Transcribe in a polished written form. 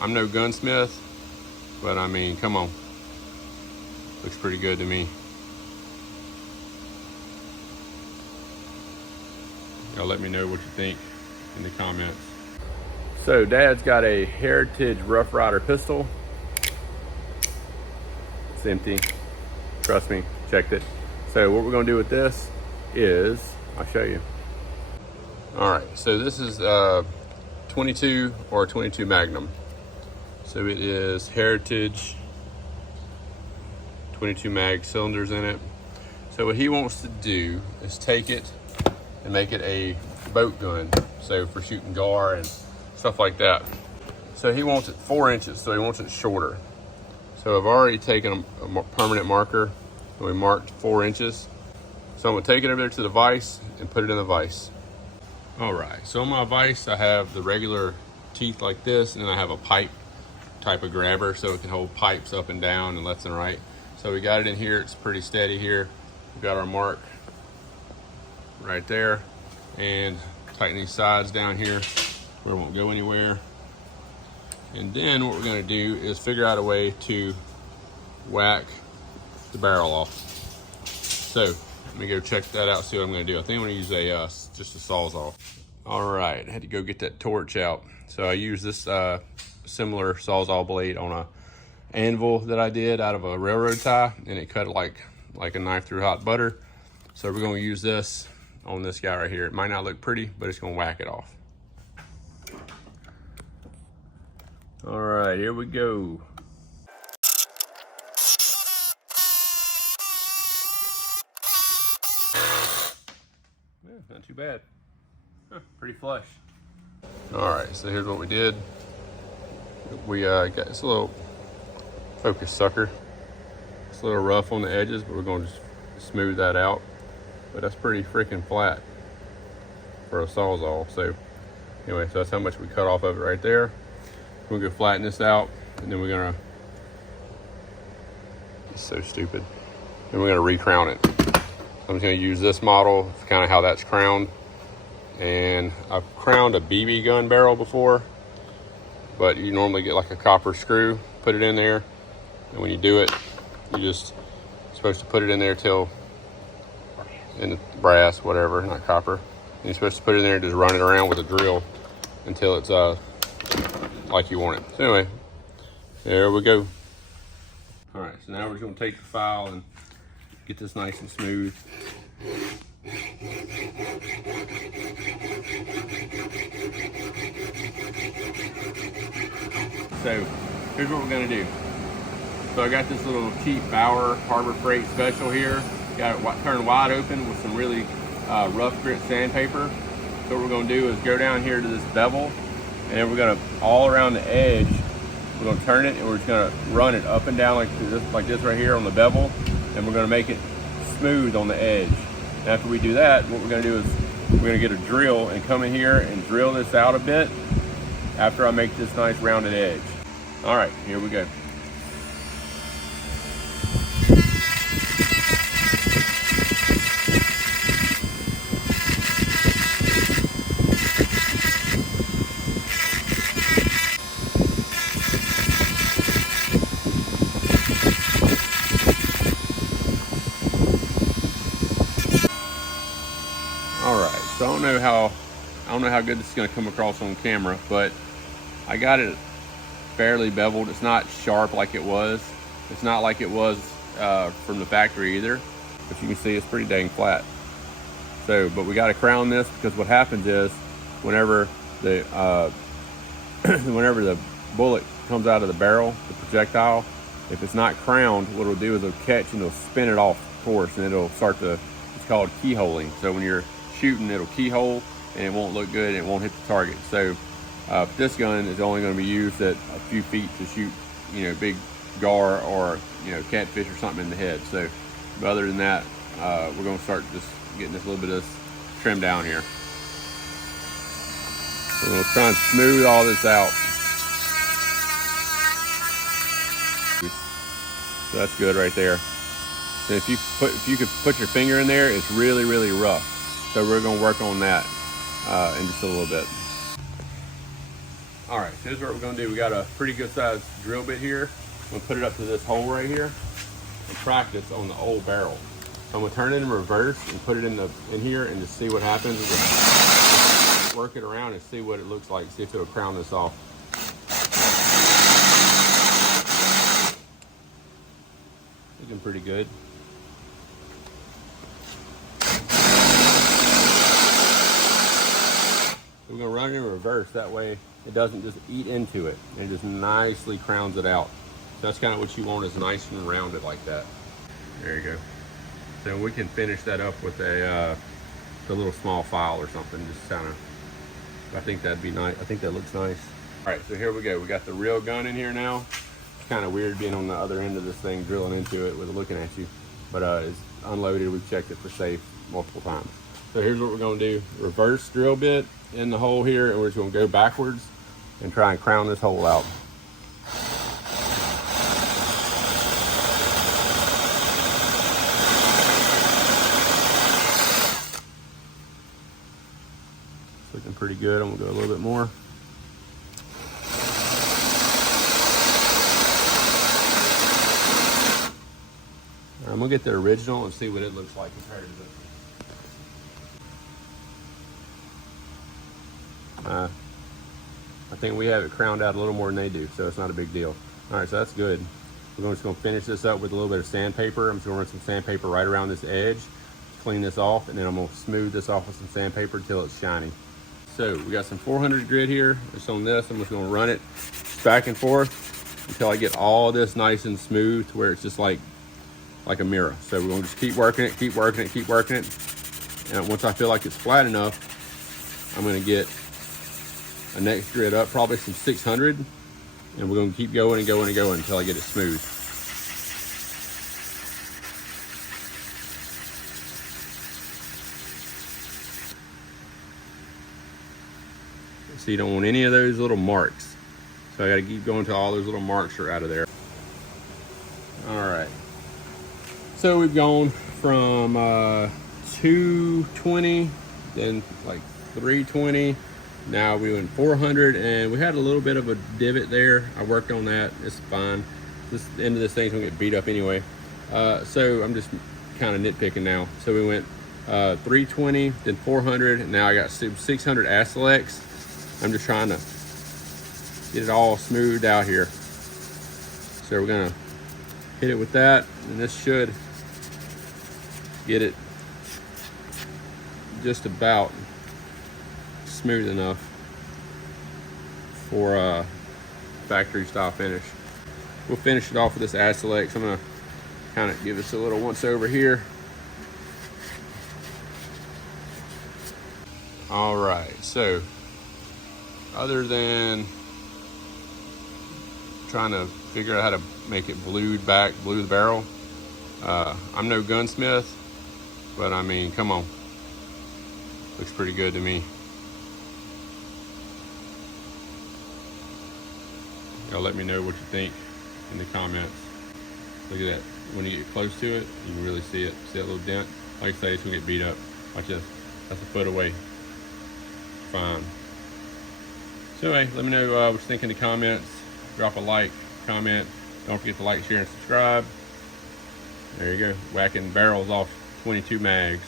I'm no gunsmith, but I mean, come on. Looks pretty good to me. Y'all let me know what you think in the comments. So Dad's got a Heritage Rough Rider pistol. It's empty. Trust me, checked it. So what we're gonna do with this is, I'll show you. All right, so this is 22 or 22 Magnum. So it is Heritage, 22 mag cylinders in it. So what he wants to do is take it and make it a boat gun. So for shooting gar and stuff like that. So he wants it 4 inches, so he wants it shorter. So I've already taken a permanent marker and we marked 4 inches. So I'm gonna take it over there to the vise and put it in the vise. All right, so on my vise, I have the regular teeth like this, and then I have a pipe type of grabber so it can hold pipes up and down and left and right. So we got it in here, it's pretty steady here. We've got our mark right there, and tighten these sides down here where it won't go anywhere. And then what we're gonna do is figure out a way to whack the barrel off. So let me go check that out, see what I'm gonna do. I think I'm gonna use just a Sawzall. All right, I had to go get that torch out. So I use this similar Sawzall blade on a anvil that I did out of a railroad tie, and it cut like a knife through hot butter. So we're gonna use this on this guy right here. It might not look pretty, but it's gonna whack it off. All right, here we go. Yeah, not too bad. Huh, pretty flush. All right, so here's what we did. We got this little focus sucker. It's a little rough on the edges, but we're going to just smooth that out. But that's pretty freaking flat for a Sawzall. So anyway, so that's how much we cut off of it right there. We're gonna flatten this out, and then we're gonna, it's so stupid. Then we're gonna re-crown it. I'm just gonna use this model, kind of how that's crowned. And I've crowned a BB gun barrel before, but you normally get like a copper screw, put it in there, and when you do it, you're supposed to put it in there till, in the brass, whatever, not copper. And you're supposed to put it in there and just run it around with a drill until it's like you want it. So anyway, there we go. All right, so now we're just gonna take the file and get this nice and smooth. So here's what we're gonna do. So I got this little cheap Bauer Harbor Freight special here. Got it turned wide open with some really rough grit sandpaper. So what we're gonna do is go down here to this bevel, and then we're gonna, all around the edge, we're gonna turn it, and we're just gonna run it up and down like this right here on the bevel, and we're gonna make it smooth on the edge. And after we do that, what we're gonna do is we're gonna get a drill and come in here and drill this out a bit after I make this nice rounded edge. All right, here we go. So I don't know how good this is going to come across on camera, but I got it fairly beveled. It's not sharp like it was. It's not like it was from the factory either, but you can see it's pretty dang flat. So, but we got to crown this, because what happens is whenever the whenever the bullet comes out of the barrel, the projectile, if it's not crowned, what it'll do is it'll catch and it'll spin it off course, and it'll start to, it's called keyholing. So when you're shooting, it'll keyhole and it won't look good and it won't hit the target. So this gun is only going to be used at a few feet to shoot, you know, big gar or, you know, catfish or something in the head. So, but other than that, we're going to start just getting this little bit of this trim down here. So we'll try and smooth all this out. So that's good right there. And if you could put your finger in there, it's really, really rough. So we're going to work on that in just a little bit. All right, so here's what we're gonna do. We got a pretty good sized drill bit here. I'm gonna put it up to this hole right here and practice on the old barrel. So I'm gonna turn it in reverse and put it in here and just see what happens. Work it around and see what it looks like. See if it'll crown this off. Looking pretty good. We're gonna run it in reverse. That way it doesn't just eat into it. It just nicely crowns it out. So that's kind of what you want, is nice and rounded like that. There you go. So we can finish that up with a little small file or something. Just kind of, I think that'd be nice. I think that looks nice. All right, so here we go. We got the real gun in here now. It's kind of weird being on the other end of this thing, drilling into it with it looking at you. But it's unloaded. We've checked it for safe multiple times. So here's what we're gonna do. Reverse drill bit in the hole here, and we're just gonna go backwards and try and crown this hole out. It's looking pretty good. I'm gonna go a little bit more. I'm gonna get the original and see what it looks like compared to this. I think we have it crowned out a little more than they do, so it's not a big deal. All right, so that's good. We're just gonna finish this up with a little bit of sandpaper. I'm just gonna run some sandpaper right around this edge, clean this off, and then I'm gonna smooth this off with some sandpaper until it's shiny. So we got some 400 grit here. Just on this, I'm just gonna run it back and forth until I get all this nice and smooth to where it's just like a mirror. So we're gonna just keep working it, keep working it, keep working it. And once I feel like it's flat enough, I'm gonna get a next grit up, probably some 600, and we're gonna keep going and going and going until I get it smooth. So you don't want any of those little marks. So I gotta keep going until all those little marks are out of there. All right. So we've gone from 220, then like 320. Now we went 400, and we had a little bit of a divot there. I worked on that. It's fine. The end of this thing's gonna get beat up anyway. So I'm just kind of nitpicking now. So we went 320, then 400, and now I got 600 Acelecks. I'm just trying to get it all smoothed out here. So we're gonna hit it with that, and this should get it just about smooth enough for a factory style finish. We'll finish it off with this Acelecks. I'm gonna kind of give this a little once over here. All right, so other than trying to figure out how to make it blue the barrel, I'm no gunsmith, but I mean, come on, looks pretty good to me. Y'all let me know what you think in the comments. Look at that. When you get close to it, you can really see it. See that little dent? Like I say, it's gonna get beat up. Watch this. That's a foot away. Fine. So anyway, let me know what you think in the comments. Drop a like, comment. Don't forget to like, share, and subscribe. There you go. Whacking barrels off 22 mags.